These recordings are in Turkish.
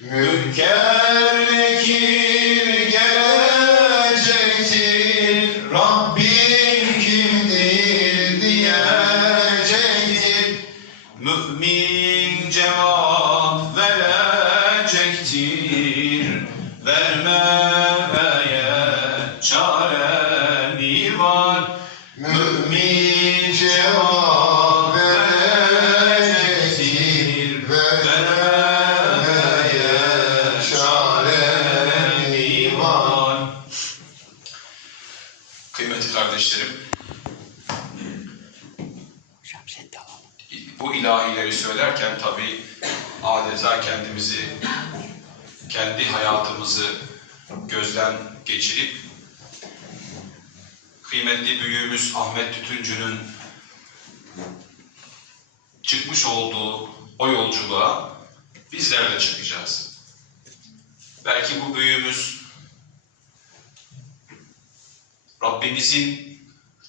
Münker nekir gelecektir Rabbim kimdir diyecektir. Mümin cevap verecektir Vermemeye çare mi var. Mümin cevap bu ilahileri söylerken tabi adeta kendimizi, kendi hayatımızı gözden geçirip kıymetli büyüğümüz Ahmet Tütüncü'nün çıkmış olduğu o yolculuğa bizler de çıkacağız. Belki bu büyüğümüz Rabbimizin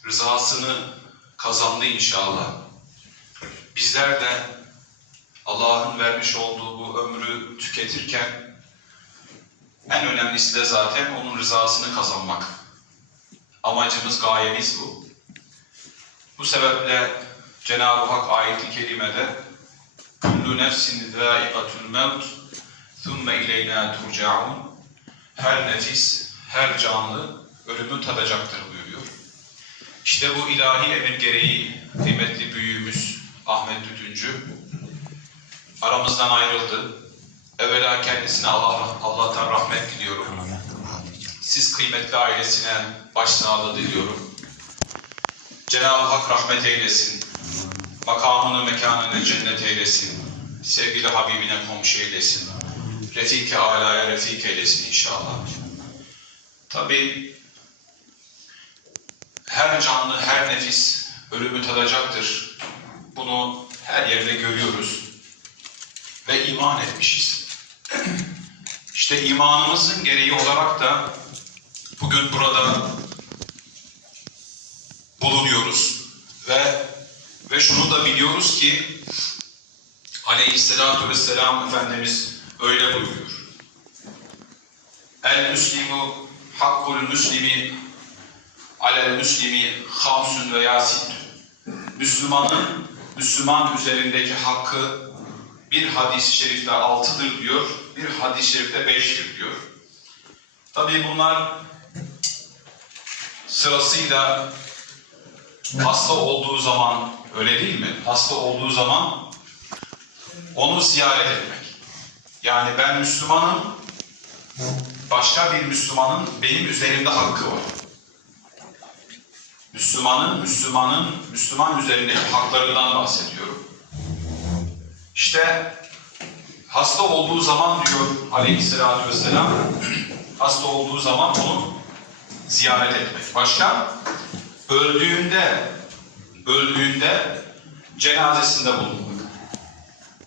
rızasını kazandı inşallah. Bizler de Allah'ın vermiş olduğu bu ömrü tüketirken en önemlisi de zaten onun rızasını kazanmak. Amacımız, gayemiz bu. Bu sebeple Cenab-ı Hak ayeti kerimede Kullu nefsin zâikatul mevt thumme ileyna turcaun Her nefis, her canlı ölümü tadacaktır buyuruyor. İşte bu ilahi emir gereği kıymetli büyüğümüz Ahmet Tütüncü aramızdan ayrıldı. Evvela kendisine Allah, Allah'tan rahmet diliyorum. Siz kıymetli ailesine başsağlığı diliyorum. Cenab-ı Hak rahmet eylesin. Makamını, mekanını cennet eylesin. Sevgili Habibine komşu eylesin. Refik-i Ala'ya refik eylesin inşallah. Tabii her canlı, her nefis ölümü tadacaktır. Bunu her yerde görüyoruz ve iman etmişiz. İşte imanımızın gereği olarak da bugün burada bulunuyoruz ve ve şunu da biliyoruz ki Aleyhisselatü Vesselam Efendimiz öyle buyuruyor. El müslimu hakkul müslimi alel müslimi hamsun ve yasin. Müslümanın Müslüman üzerindeki hakkı bir hadis-i şerifte altıdır diyor, bir hadis-i şerifte beştir diyor. Tabii bunlar sırasıyla hasta olduğu zaman öyle değil mi? Hasta olduğu zaman onu ziyaret etmek. Yani ben Müslümanım, başka bir Müslümanın benim üzerimde hakkı var. Müslümanın, Müslümanın, Müslüman üzerindeki haklarından bahsediyorum. İşte hasta olduğu zaman diyor aleyhissalatü vesselam, hasta olduğu zaman onu ziyaret etmek. Başka? Öldüğünde, öldüğünde cenazesinde bulunmak.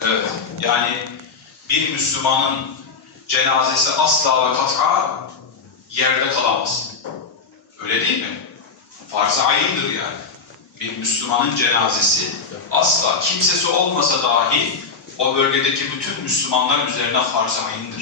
Evet, yani bir Müslümanın cenazesi asla ve kat'a yerde kalamaz. Öyle değil mi? Farz-ı ayındır yani. Bir Müslümanın cenazesi asla kimsesi olmasa dahi o bölgedeki bütün Müslümanlar üzerine farz-ı ayındır.